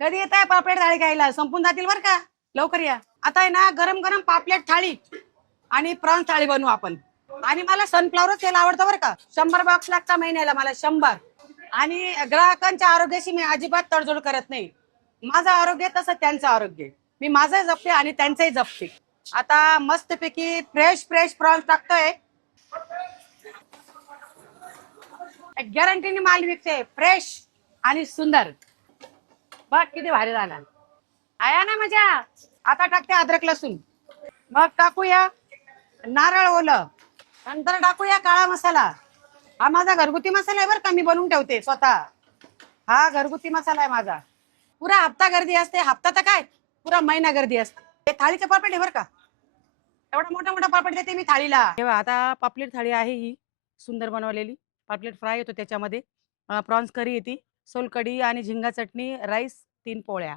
कधी येत आहे पापलेट थाळी खायला? संपून जातील बरं का, लवकर या. आता आहे ना, गरम गरम पापलेट थाळी आणि प्रॉन्स थाळी बनवू आपण. आणि मला सनफ्लॉवर तेल आवडतं बरं का. 100 बॉक्स लागता महिन्याला मला, 100. आणि ग्राहकांच्या आरोग्याशी मी अजिबात तडजोड करत नाही. माझं आरोग्य तसं त्यांचं आरोग्य. मी माझं जपते आणि त्यांचंही जपते. आता मस्तपैकी फ्रेश फ्रेश प्रॉन्स टाकतोय. गॅरंटीने माल विकते, फ्रेश आणि सुंदर. बघ किती भारी झाला. आया ना मजा. आता टाकते अद्रक लसूण. मग टाकूया नारळ ओलं. नंतर टाकूया काळा मसाला. हा माझा घरगुती मसाला आहे बरं का, मी बनवून ठेवते स्वतः. हा घरगुती मसाला आहे माझा. पुरा हप्ता गर्दी असते, हप्ता तर काय, पुरा महिना गर्दी असते. हे थाळीचे पापड आहे बरं का, एवढा मोठा मोठा पापड देते मी थाळीला. तेव्हा आता पापलेट थाळी आहे ही, सुंदर बनवलेली. पापलेट फ्राय येतो त्याच्यामध्ये, प्रॉन्स करी येते, सोलकढी आणि झिंगा चटणी, राईस, 3 पोळ्या.